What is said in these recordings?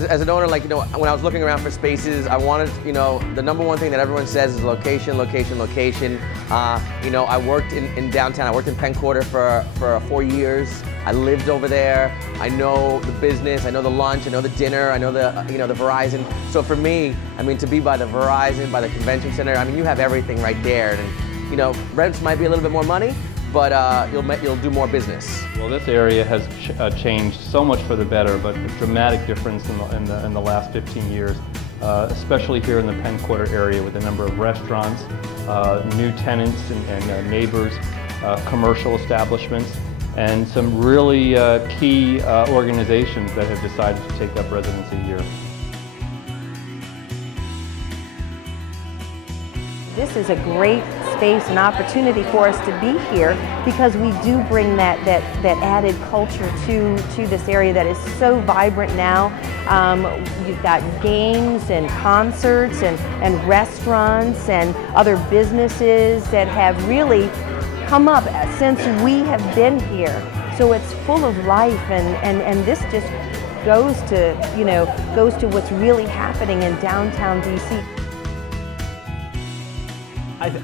as an owner, like, when I was looking around for spaces, I wanted, the number one thing that everyone says is location, location, location. I worked in downtown. I worked in Penn Quarter for 4 years. I lived over there. I know the business. I know the lunch. I know the dinner. I know the Verizon. So for me, I mean, to be by the Verizon, by the convention center, I mean, you have everything right there. And rents might be a little bit more money, but you'll do more business. Well, this area has changed so much for the better, but a dramatic difference in the last 15 years, especially here in the Penn Quarter area with a number of restaurants, new tenants and neighbors, commercial establishments, and some really key organizations that have decided to take up residency here. This is a great space and opportunity for us to be here because we do bring that added culture to this area that is so vibrant now. You've got games and concerts and restaurants and other businesses that have really come up since we have been here. So it's full of life, and this just goes to what's really happening in downtown DC.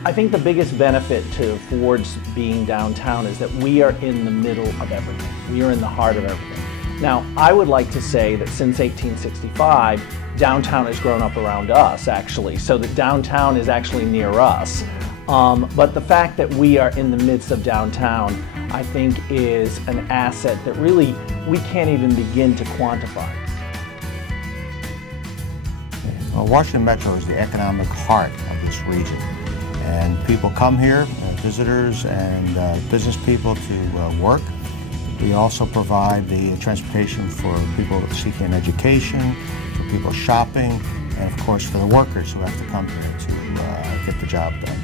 I think the biggest benefit to Ford's being downtown is that we are in the middle of everything. We are in the heart of everything. Now, I would like to say that since 1865, downtown has grown up around us, actually, so that downtown is actually near us. But the fact that we are in the midst of downtown, I think, is an asset that really we can't even begin to quantify. Well, Washington Metro is the economic heart of this region. And people come here, visitors and business people, to work. We also provide the transportation for people seeking an education, for people shopping, and of course for the workers who have to come here to get the job done.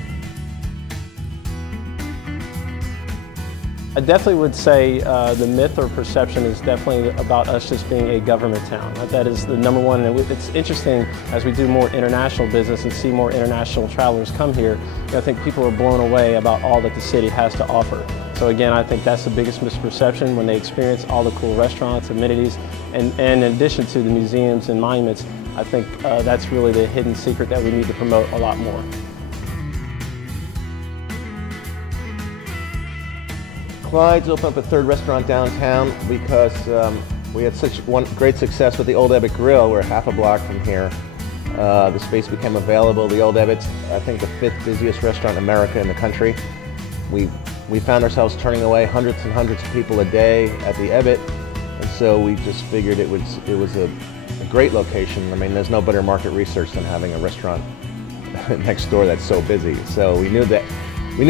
I definitely would say the myth or perception is definitely about us just being a government town. That is the number one, and it's interesting as we do more international business and see more international travelers come here. I think people are blown away about all that the city has to offer. So again, I think that's the biggest misperception when they experience all the cool restaurants, amenities, and in addition to the museums and monuments, I think that's really the hidden secret that we need to promote a lot more. Clyde's opened up a third restaurant downtown because we had such great success with the Old Ebbitt Grill. We're half a block from here. The space became available. The Old Ebbitt's, I think, the 5th busiest restaurant in America in the country. We found ourselves turning away hundreds and hundreds of people a day at the Ebbitt, and so we just figured it was a great location. I mean, there's no better market research than having a restaurant next door that's so busy. So we knew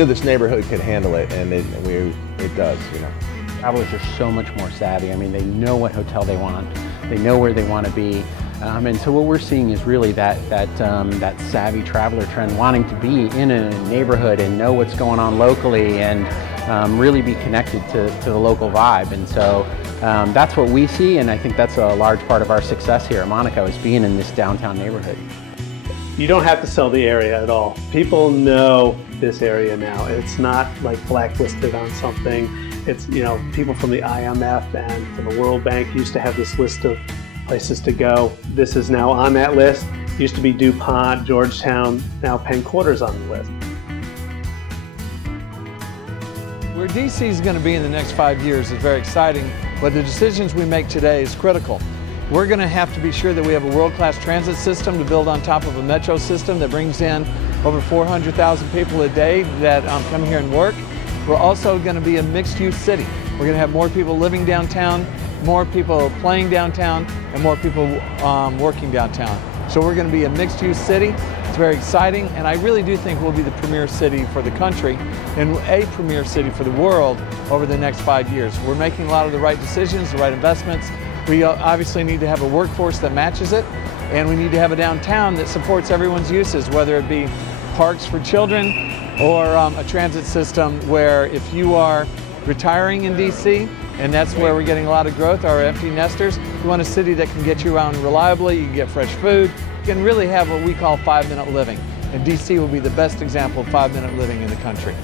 this neighborhood could handle it, and it does, Travelers are so much more savvy. I mean, they know what hotel they want, they know where they want to be, and so what we're seeing is really that savvy traveler trend, wanting to be in a neighborhood and know what's going on locally and really be connected to the local vibe. And so that's what we see, and I think that's a large part of our success here at Monaco, is being in this downtown neighborhood. You don't have to sell the area at all. People know this area now. It's not like blacklisted on something. It's, people from the IMF and from the World Bank used to have this list of places to go. This is now on that list. Used to be DuPont, Georgetown, now Penn Quarter's on the list. Where DC is going to be in the next 5 years is very exciting, but the decisions we make today is critical. We're going to have to be sure that we have a world-class transit system to build on top of a metro system that brings in over 400,000 people a day that come here and work. We're also going to be a mixed-use city. We're going to have more people living downtown, more people playing downtown, and more people working downtown. So we're going to be a mixed-use city. It's very exciting, and I really do think we'll be the premier city for the country and a premier city for the world over the next 5 years. We're making a lot of the right decisions, the right investments. We obviously need to have a workforce that matches it, and we need to have a downtown that supports everyone's uses, whether it be parks for children or a transit system where if you are retiring in DC, and that's where we're getting a lot of growth, our empty nesters, we want a city that can get you around reliably, you can get fresh food, you can really have what we call 5-minute living. And DC will be the best example of 5-minute living in the country.